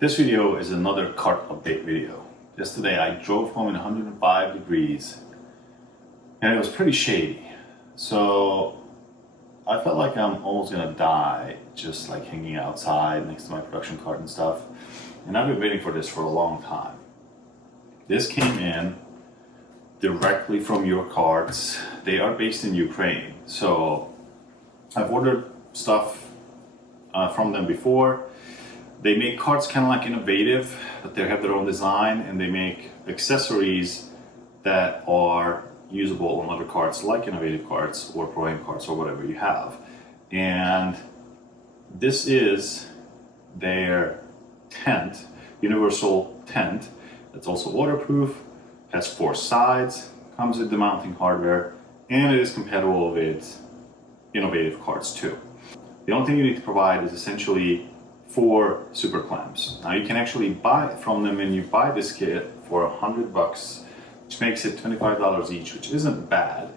This video is another cart update video. Yesterday I drove home in 105 degrees and it was pretty shady. So I felt like I'm almost gonna die just like hanging outside next to my production cart and stuff. And I've been waiting for this for a long time. This came in directly from your carts. They are based in Ukraine. So I've ordered stuff from them before. They make carts kind of like Innovative, but they have their own design, and they make accessories that are usable on other carts like Innovative carts or Pro-Am carts or whatever you have. And this is their tent, universal tent, that's also waterproof, has 4 sides, comes with the mounting hardware, and it is compatible with Innovative carts too. The only thing you need to provide is essentially 4 super clamps. Now you can actually buy it from them, and you buy this kit for $100, which makes it $25 each, which isn't bad.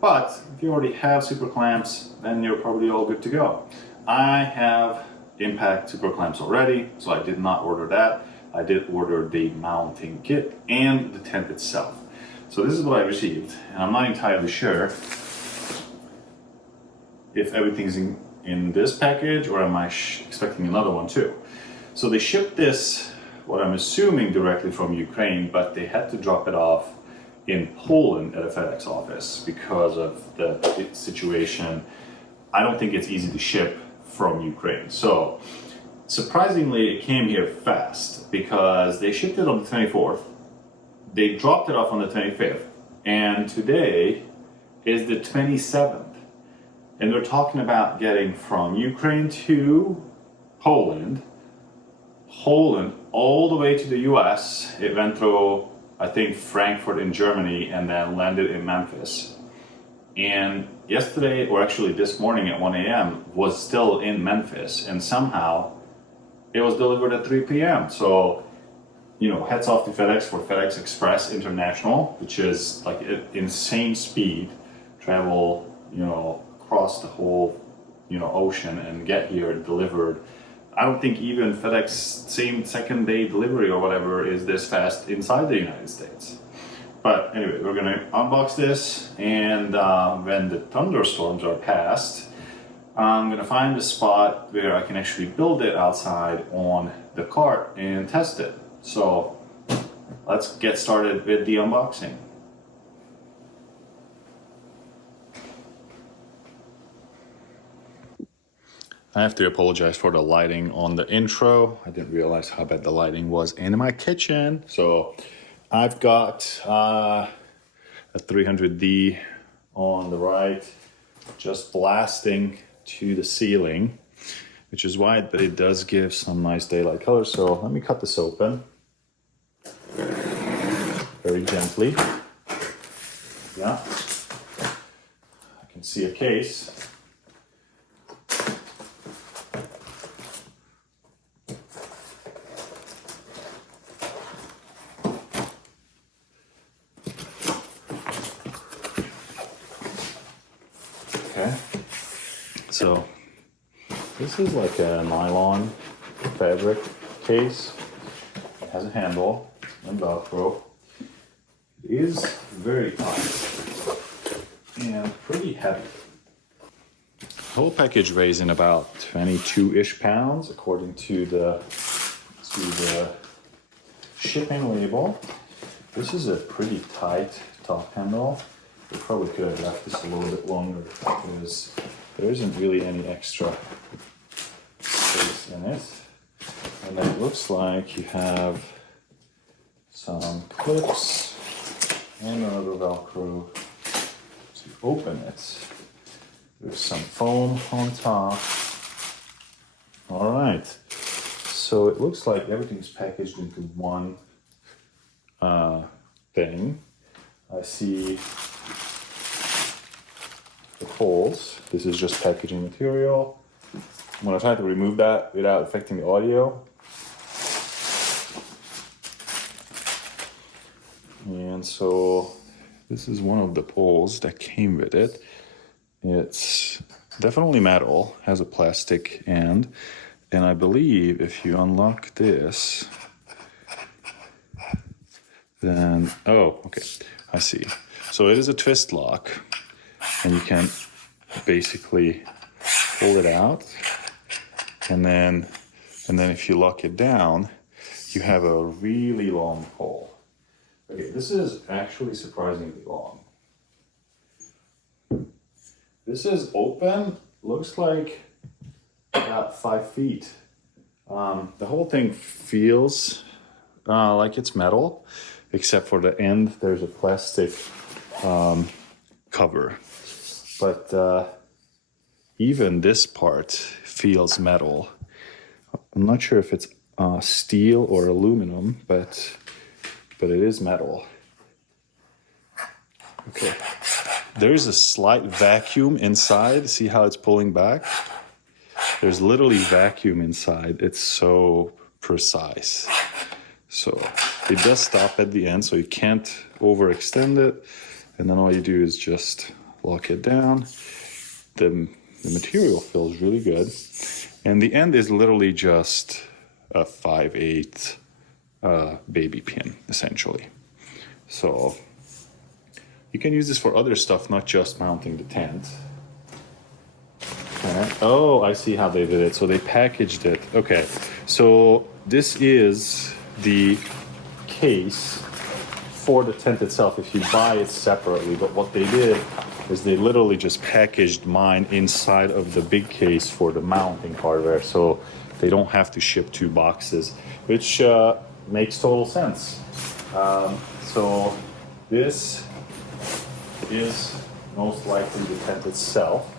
But if you already have super clamps, then you're probably all good to go. I have Impact super clamps already, so I did not order that. I did order the mounting kit and the tent itself. So this is what I received, and I'm not entirely sure if everything's in this package, or am I expecting another one too? So they shipped this, what I'm assuming, directly from Ukraine, but they had to drop it off in Poland at a FedEx office because of the situation. I don't think it's easy to ship from Ukraine. So surprisingly, it came here fast because they shipped it on the 24th. They dropped it off on the 25th, and today is the 27th. And we're talking about getting from Ukraine to Poland, all the way to the US. It went through, I think, Frankfurt in Germany, and then landed in Memphis. And yesterday, or actually this morning at 1 a.m., was still in Memphis, and somehow it was delivered at 3 p.m. So, you know, hats off to FedEx for FedEx Express International, which is like insane speed, travel, you know, across the whole, you know, ocean and get here delivered. I don't think even FedEx same second day delivery or whatever is this fast inside the United States. But anyway, we're gonna unbox this, and when the thunderstorms are past, I'm gonna find a spot where I can actually build it outside on the cart and test it. So let's get started with the unboxing. I have to apologize for the lighting on the intro. I didn't realize how bad the lighting was in my kitchen. So I've got a 300D on the right, just blasting to the ceiling, which is white, but it does give some nice daylight color. So let me cut this open very gently. Yeah, I can see a case. Okay, so this is like a nylon fabric case. It has a handle and Velcro. It is very tight and pretty heavy. The whole package weighs in about 22-ish pounds according to the shipping label. This is a pretty tight top handle. We probably could have left this a little bit longer because there isn't really any extra space in it. And it looks like you have some clips and another Velcro to open it. There's some foam on top. All right. So it looks like everything's packaged into one thing. I see the holes. This is just packaging material. I'm gonna try to remove that without affecting the audio. And so this is one of the poles that came with it. It's definitely metal, has a plastic end, And I believe if you unlock this, then, oh, okay, I see. So it is a twist lock, and you can basically pull it out, and then if you lock it down, you have a really long pole. Okay, this is actually surprisingly long. This is open, looks like about 5 feet. The whole thing feels like it's metal, except for the end, there's a plastic cover. But even this part feels metal. I'm not sure if it's steel or aluminum, but it is metal. Okay. There's a slight vacuum inside. See how it's pulling back? There's literally vacuum inside. It's so precise. So it does stop at the end, so you can't overextend it. And then all you do is just lock it down. The material feels really good. And the end is literally just a 5/8 baby pin, essentially. So you can use this for other stuff, not just mounting the tent. Okay. Oh, I see how they did it. So they packaged it. Okay. So this is the case for the tent itself if you buy it separately. But what they did is they literally just packaged mine inside of the big case for the mounting hardware. So they don't have to ship 2 boxes, which makes total sense. So this is most likely the tent itself.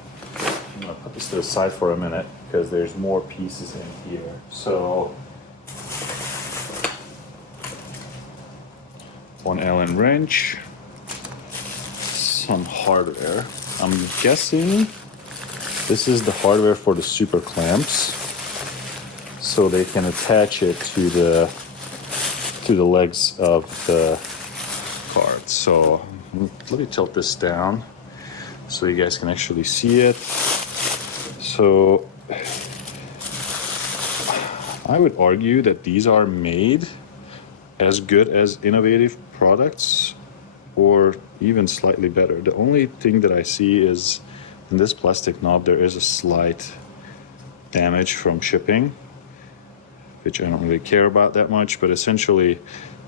I'm gonna put this to the side for a minute because there's more pieces in here. So 1 Allen wrench, some hardware. I'm guessing this is the hardware for the super clamps, so they can attach it to the legs of the cart. So let me tilt this down so you guys can actually see it. So I would argue that these are made as good as innovative products or even slightly better. The only thing that I see is in this plastic knob there is a slight damage from shipping, which I don't really care about that much, but essentially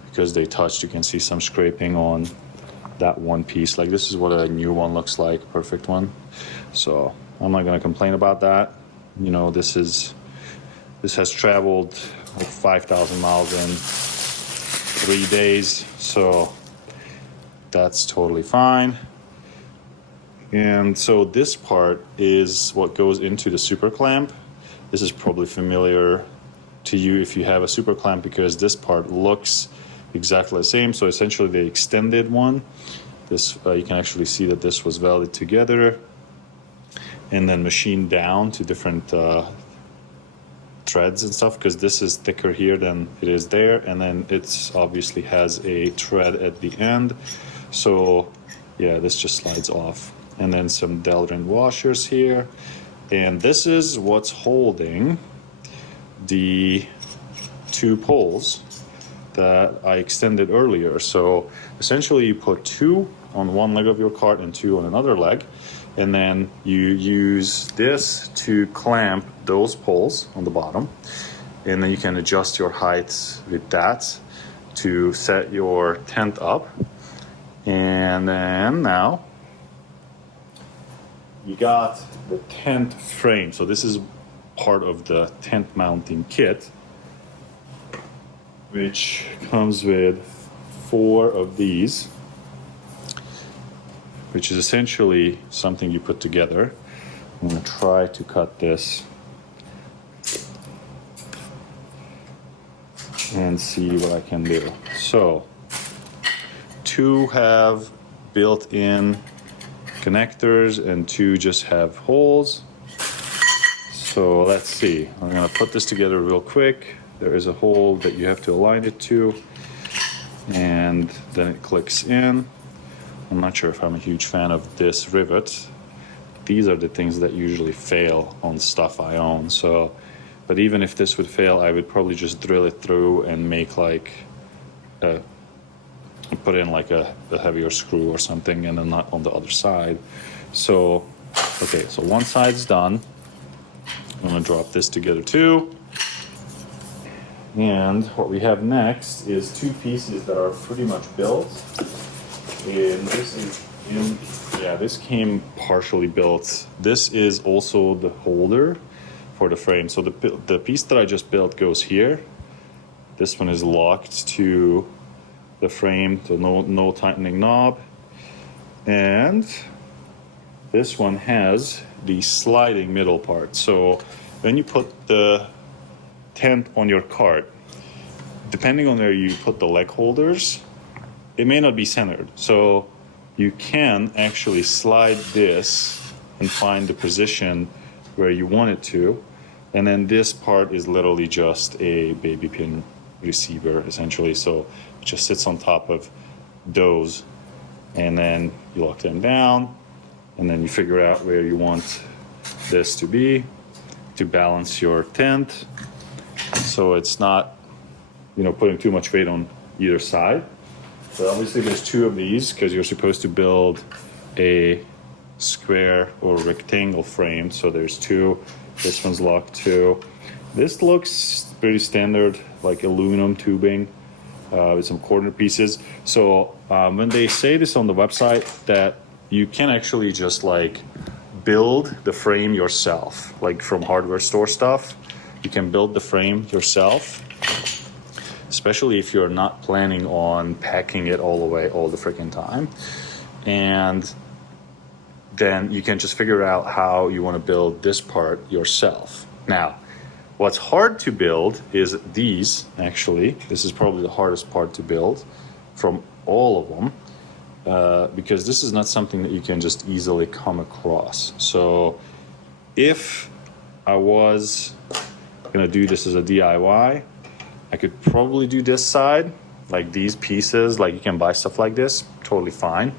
because they touched, you can see some scraping on that one piece. Like this is what a new one looks like, perfect one. So I'm not gonna complain about that. You know, this has traveled like 5,000 miles in 3 days, so that's totally fine. And so this part is what goes into the super clamp. This is probably familiar to you if you have a super clamp because this part looks exactly the same. So essentially they extended one. This you can actually see that this was welded together and then machined down to different threads and stuff, because this is thicker here than it is there, and then it's obviously has a thread at the end. So yeah, this just slides off. And then some Delrin washers here, and this is what's holding the 2 poles that I extended earlier. So essentially you put 2 on one leg of your cart and 2 on another leg, and then you use this to clamp those poles on the bottom, and then you can adjust your height with that to set your tent up. And then now you got the tent frame. So this is part of the tent mounting kit, which comes with 4 of these, which is essentially something you put together. I'm going to try to cut this and see what I can do. So 2 have built-in connectors and 2 just have holes. So let's see. I'm going to put this together real quick. There is a hole that you have to align it to, and then it clicks in. I'm not sure if I'm a huge fan of this rivet. These are the things that usually fail on stuff I own. So But even if this would fail, I would probably just drill it through and make like put in like a heavier screw or something, and a nut on the other side. So, okay, so one side's done. I'm gonna drop this together too. And what we have next is two pieces that are pretty much built. And this came partially built. This is also the holder for the frame. So the piece that I just built goes here. This one is locked to the frame, so no tightening knob. And this one has the sliding middle part. So when you put the tent on your cart, depending on where you put the leg holders, it may not be centered. So you can actually slide this and find the position where you want it to. And then this part is literally just a baby pin receiver, essentially. So it just sits on top of those, and then you lock them down, and then you figure out where you want this to be to balance your tent, so it's not, putting too much weight on either side. So obviously there's two of these because you're supposed to build a square or rectangle frame. So there's two. This one's locked too. This looks pretty standard, like aluminum tubing with some corner pieces. So when they say this on the website, that you can actually just like build the frame yourself, like from hardware store stuff. You can build the frame yourself, especially if you're not planning on packing it all the way all the freaking time. And then you can just figure out how you want to build this part yourself. Now, what's hard to build is these, actually. This is probably the hardest part to build from all of them, because this is not something that you can just easily come across. So if I was going to do this as a DIY, I could probably do this side, like these pieces, like you can buy stuff like this, totally fine.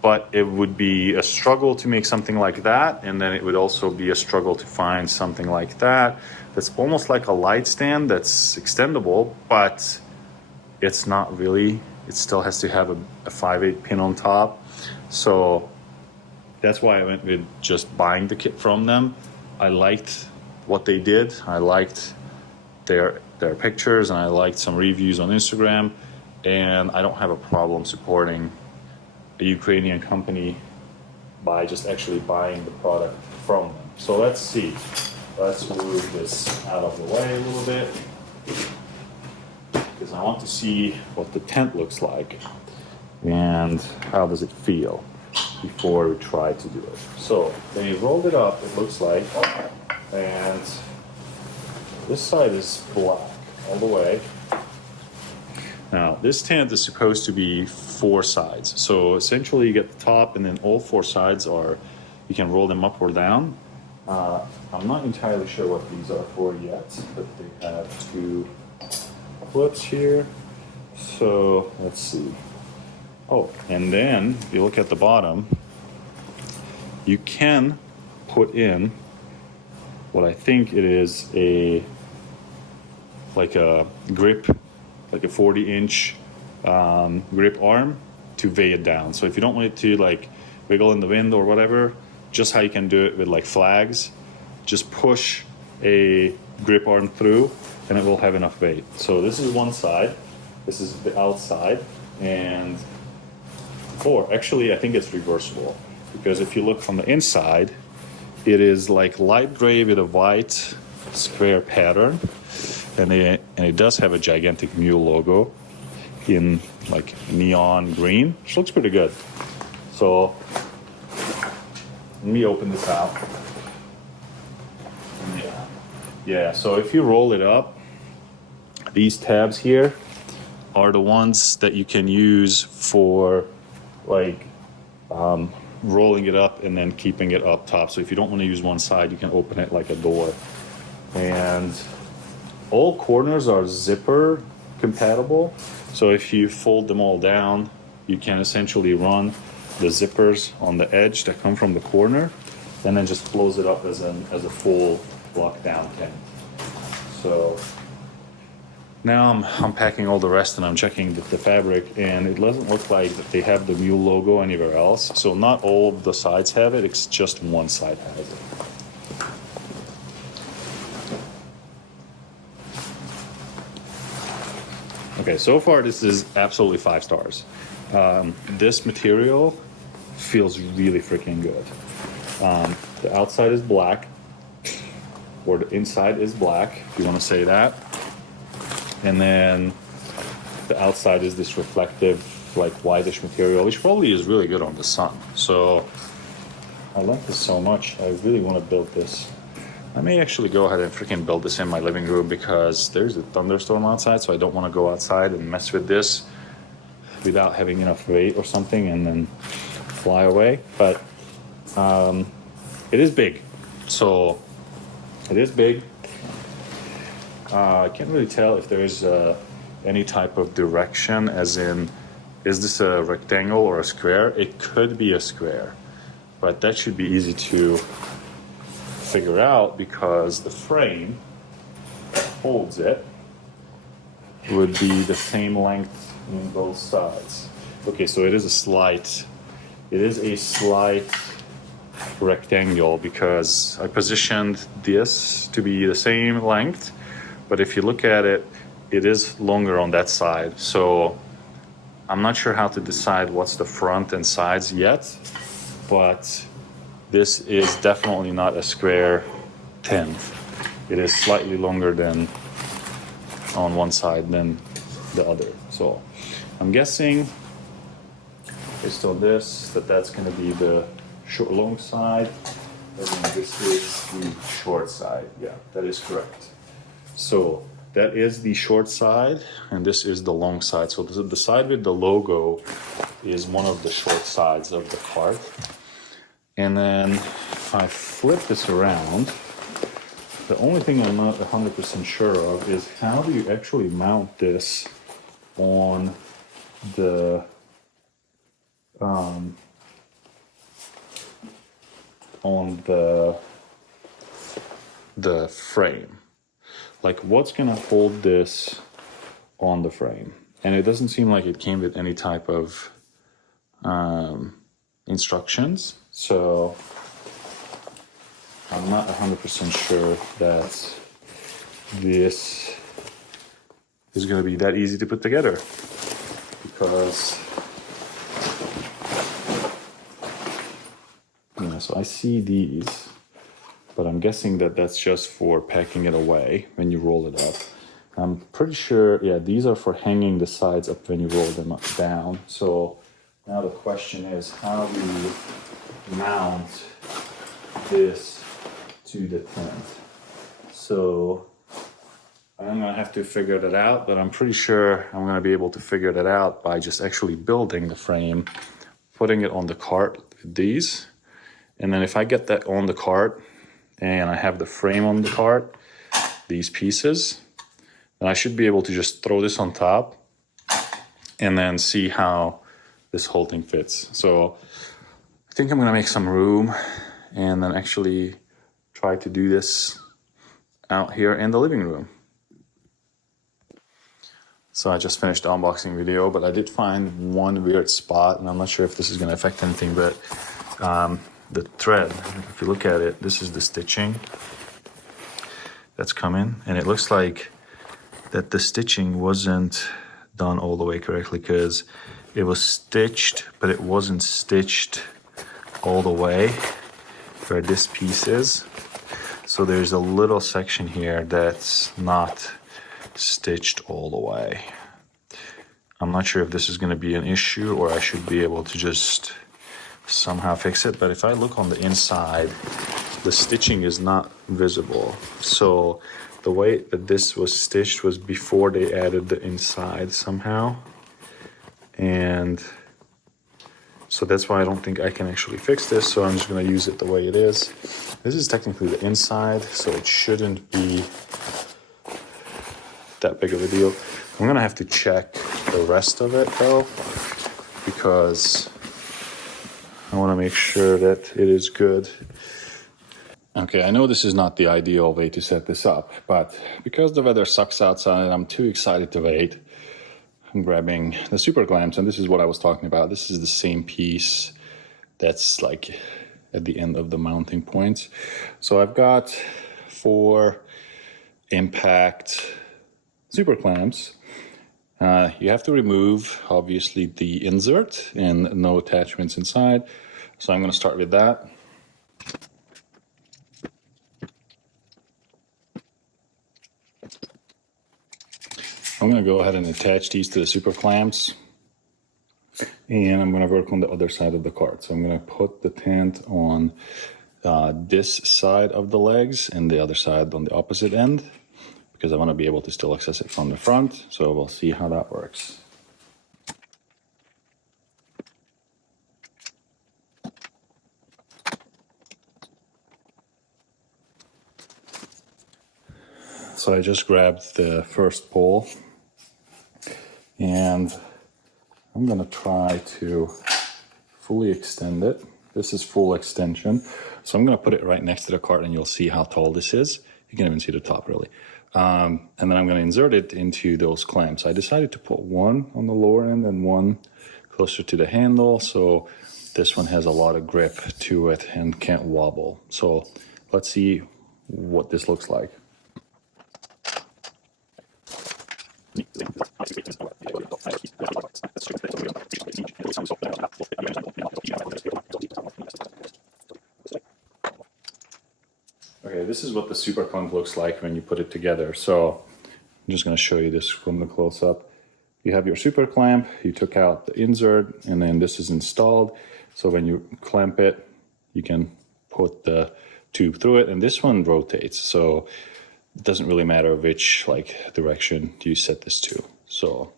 But it would be a struggle to make something like that, and then it would also be a struggle to find something like that that's almost like a light stand that's extendable, but it's not really. It still has to have a 5/8 pin on top. So that's why I went with just buying the kit from them. I liked what they did. I liked their pictures, and I liked some reviews on Instagram, and I don't have a problem supporting a Ukrainian company by just actually buying the product from them. So let's see. Let's move this out of the way a little bit, because I want to see what the tent looks like and how does it feel before we try to do it. So they rolled it up, it looks like, and this side is black all the way. Now, this tent is supposed to be 4 sides. So essentially you get the top, and then all 4 sides you can roll them up or down. I'm not entirely sure what these are for yet, but they have 2 clips here. So let's see. Oh, and then if you look at the bottom, you can put in what I think it is like a grip, like a 40-inch grip arm to weigh it down. So if you don't want it to like wiggle in the wind or whatever, just how you can do it with like flags, just push a grip arm through and it will have enough weight. So this is one side, this is the outside, and actually I think it's reversible, because if you look from the inside, it is like light gray with a white square pattern, and it does have a gigantic MULE logo in like neon green, which looks pretty good. So let me open this out. Yeah, so if you roll it up, these tabs here are the ones that you can use for like rolling it up and then keeping it up top. So if you don't want to use one side, you can open it like a door. And all corners are zipper compatible. So if you fold them all down, you can essentially run the zippers on the edge that come from the corner, and then just close it up as a full block down tent. So now I'm unpacking all the rest and I'm checking the fabric, and it doesn't look like that they have the MULE logo anywhere else. So not all of the sides have it, it's just one side has it. Okay, so far this is absolutely 5 stars. This material feels really freaking good. The outside is black, or the inside is black, if you want to say that. And then the outside is this reflective, like whitish material, which probably is really good on the sun. So I like this so much. I really want to build this. I may actually go ahead and freaking build this in my living room because there's a thunderstorm outside, so I don't want to go outside and mess with this without having enough weight or something and then fly away. But it is big. So it is big. I can't really tell if there's any type of direction, as in, is this a rectangle or a square? It could be a square, but that should be easy to figure out because the frame that holds it would be the same length in both sides. Okay, so it is a slight rectangle because I positioned this to be the same length, but if you look at it, it is longer on that side. So I'm not sure how to decide what's the front and sides yet, but this is definitely not a square tent. It is slightly longer than on one side than the other. So I'm guessing based on this that's going to be the long side, and then this is the short side. Yeah, that is correct. So that is the short side, and this is the long side. So the side with the logo is one of the short sides of the cart. And then if I flip this around, the only thing I'm not 100% sure of is how do you actually mount this on the frame. Like, what's gonna hold this on the frame? And it doesn't seem like it came with any type of instructions, so I'm not 100% sure that this is gonna be that easy to put together, because so I see these, but I'm guessing that that's just for packing it away when you roll it up. I'm pretty sure, yeah, these are for hanging the sides up when you roll them up down. So now the question is, how do you mount this to the tent? So I'm gonna have to figure that out, but I'm pretty sure I'm gonna be able to figure that out by just actually building the frame, putting it on the cart with these. And then if I get that on the cart and I have the frame on the cart, these pieces, then I should be able to just throw this on top and then see how this whole thing fits. So I think I'm gonna make some room and then actually try to do this out here in the living room. So I just finished the unboxing video, but I did find one weird spot, and I'm not sure if this is gonna affect anything, but the thread, if you look at it, this is the stitching that's coming, and it looks like that the stitching wasn't done all the way correctly, because it was stitched, but it wasn't stitched all the way where this piece is. So there's a little section here that's not stitched all the way. I'm not sure if this is going to be an issue or I should be able to just somehow fix it, but if I look on the inside, the stitching is not visible. So the way that this was stitched was before they added the inside somehow, and so that's why I don't think I can actually fix this. So I'm just going to use it the way it is. This is technically the inside, so it shouldn't be that big of a deal. I'm going to have to check the rest of it though, because I want to make sure that it is good. Okay, I know this is not the ideal way to set this up, but because the weather sucks outside and I'm too excited to wait, I'm grabbing the super clamps, and this is what I was talking about. This is the same piece that's like at the end of the mounting points. So I've got 4 impact super clamps. You have to remove, obviously, the insert and no attachments inside. So I'm going to start with that. I'm going to go ahead and attach these to the super clamps, and I'm going to work on the other side of the cart. So I'm going to put the tent on this side of the legs and the other side on the opposite end, because I want to be able to still access it from the front. So we'll see how that works. So I just grabbed the first pole, and I'm going to try to fully extend it. This is full extension. So I'm going to put it right next to the cart, and you'll see how tall this is. You can even see the top, really. And then I'm going to insert it into those clamps. I decided to put one on the lower end and one closer to the handle, so this one has a lot of grip to it and can't wobble. So let's see what this looks like. Okay, this is what the super clamp looks like when you put it together. So I'm just going to show you this from the close-up. You have your super clamp, you took out the insert, and then this is installed. So when you clamp it, you can put the tube through it, and this one rotates. So it doesn't really matter which direction you set this to. So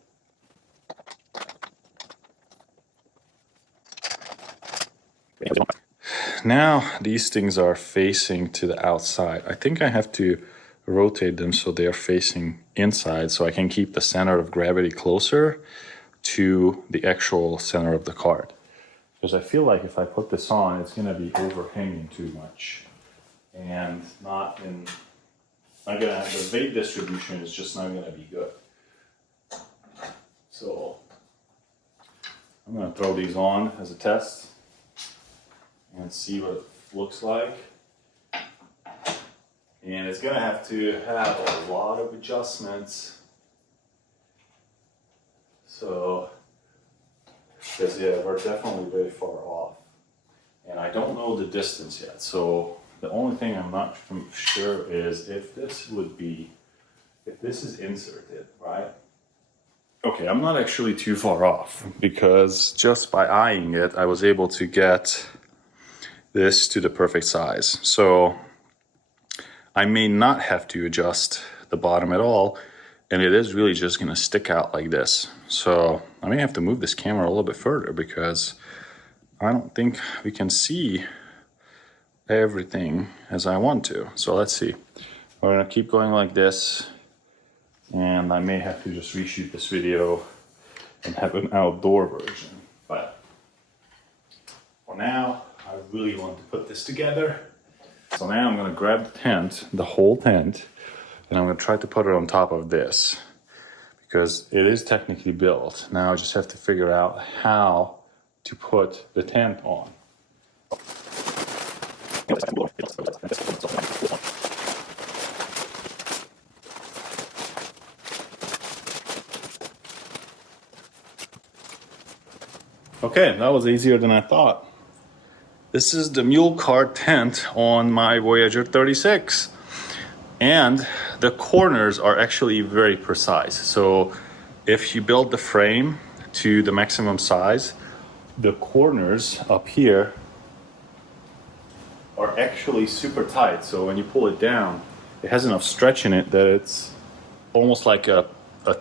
now these things are facing to the outside. I think I have to rotate them so they are facing inside, so I can keep the center of gravity closer to the actual center of the cart. Because I feel like if I put this on, it's going to be overhanging too much, and the weight distribution is just not going to be good. So I'm going to throw these on as a test and see what it looks like. And it's going to have a lot of adjustments. So, because we're definitely very far off. And I don't know the distance yet. So the only thing I'm not sure is if this is inserted, right? Okay, I'm not actually too far off, because just by eyeing it, I was able to get this to the perfect size. So I may not have to adjust the bottom at all, and it is really just going to stick out like this. So I may have to move this camera a little bit further, because I don't think we can see everything as I want to. So let's see. We're going to keep going like this, and I may have to just reshoot this video and have an outdoor version. But for now, I really want to put this together. So now I'm going to grab the tent, the whole tent, and I'm going to try to put it on top of this, because it is technically built. Now I just have to figure out how to put the tent on. Okay, that was easier than I thought. This is the MULE cart tent on my Voyager 36. And the corners are actually very precise. So if you build the frame to the maximum size, the corners up here are actually super tight. So when you pull it down, it has enough stretch in it that it's almost like a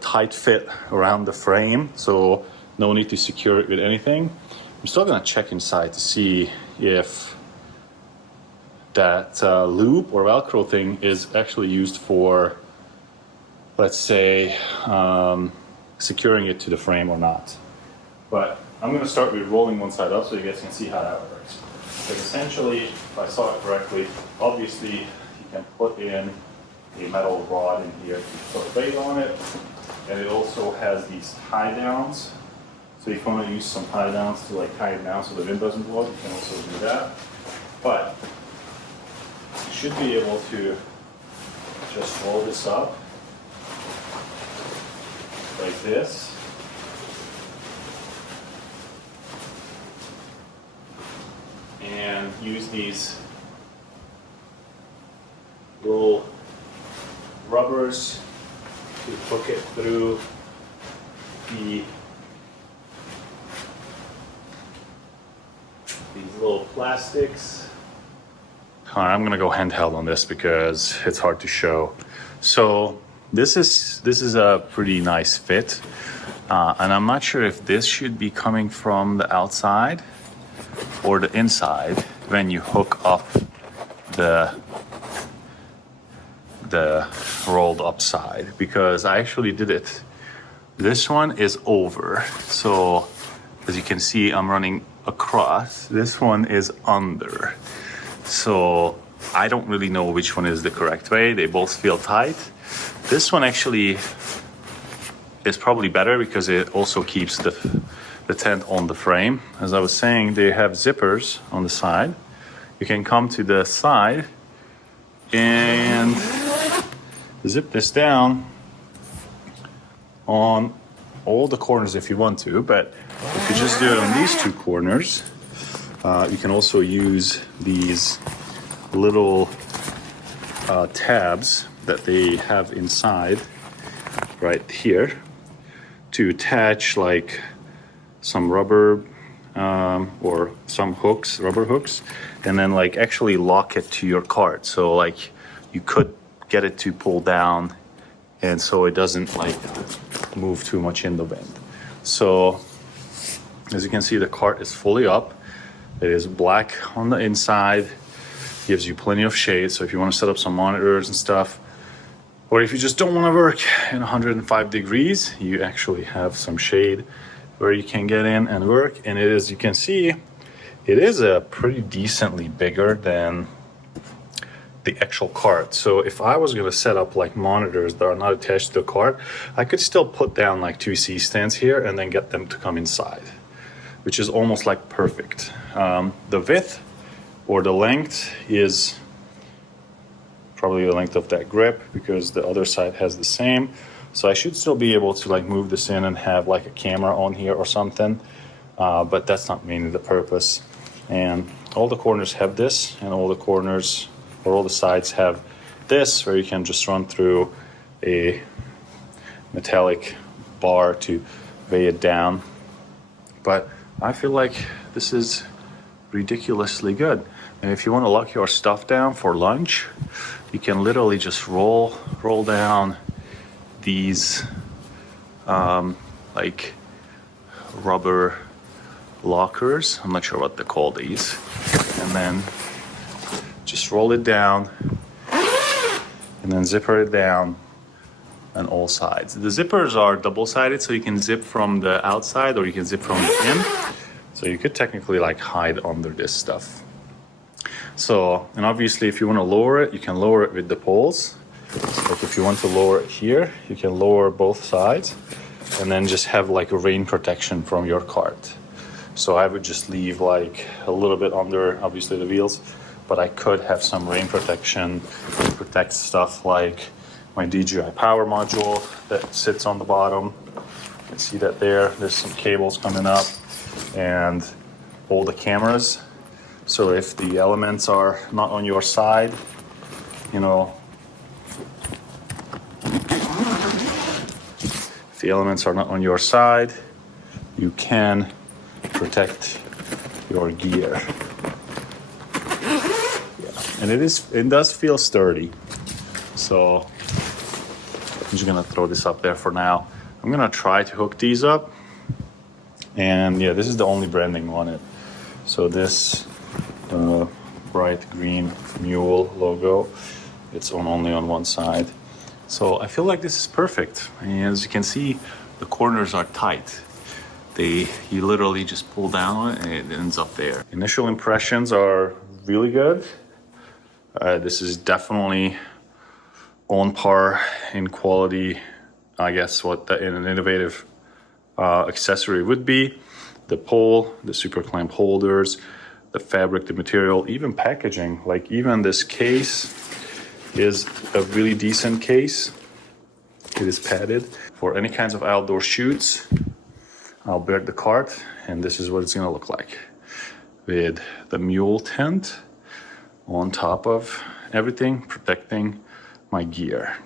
tight fit around the frame. So no need to secure it with anything. I'm still gonna check inside to see if that loop or Velcro thing is actually used for, let's say, securing it to the frame or not. But I'm gonna start with rolling one side up so you guys can see how that works. But essentially, if I saw it correctly, obviously you can put in a metal rod in here to put weight on it. And it also has these tie downs. So if you want to use some tie downs to like tie it down so the wind doesn't blow, you can also do that. But you should be able to just roll this up like this. And use these little rubbers to hook it through these little plastics. All right, I'm gonna go handheld on this because it's hard to show. So this is a pretty nice fit, and I'm not sure if this should be coming from the outside or the inside when you hook up the rolled up side, because I actually did it. This one is over, so as you can see I'm running across. This one is under, so I don't really know which one is the correct way. They both feel tight. This one actually is probably better because it also keeps the tent on the frame. As I was saying, they have zippers on the side. You can come to the side and zip this down on all the corners if you want to, but if you just do it on these two corners, you can also use these little tabs that they have inside right here to attach like some rubber or some hooks, rubber hooks, and then like actually lock it to your cart. So like you could get it to pull down and so it doesn't like move too much in the wind. So as you can see, the cart is fully up. It is black on the inside, gives you plenty of shade. So if you want to set up some monitors and stuff, or if you just don't want to work in 105 degrees, you actually have some shade where you can get in and work. And it is, you can see, it is a pretty decently bigger than the actual cart. So if I was going to set up like monitors that are not attached to the cart, I could still put down like 2 C-stands here and then get them to come inside, which is almost like perfect. The width or the length is probably the length of that grip because the other side has the same. So I should still be able to like move this in and have like a camera on here or something, but that's not mainly the purpose. And all the corners have this, and all the corners or all the sides have this, where you can just run through a metallic bar to weigh it down. But I feel like this is ridiculously good. And if you want to lock your stuff down for lunch, you can literally just roll down these like rubber lockers. I'm not sure what they call these. And then just roll it down and then zipper it down on all sides. The zippers are double-sided, so you can zip from the outside or you can zip from the in. So you could technically like hide under this stuff. So, and obviously if you want to lower it, you can lower it with the poles. Like if you want to lower it here, you can lower both sides and then just have like a rain protection from your cart. So I would just leave like a little bit under, obviously, the wheels, but I could have some rain protection to protect stuff like my DJI power module that sits on the bottom. You can see that there. There's some cables coming up and all the cameras. So if the elements are not on your side, you know, if the elements are not on your side, you can protect your gear. Yeah. And it does feel sturdy. So I'm just gonna throw this up there for now. I'm gonna try to hook these up. And yeah, this is the only branding on it. So this bright green MULE logo, it's only on one side. So I feel like this is perfect. And as you can see, the corners are tight. You literally just pull down and it ends up there. Initial impressions are really good. This is definitely on par in quality, I guess, what an innovative accessory would be. The pole, the super clamp holders, the fabric, the material, even packaging. Like even this case is a really decent case. It is padded for any kinds of outdoor shoots. I'll break the cart, and this is what it's gonna look like with the MULE tent on top of everything, protecting my gear.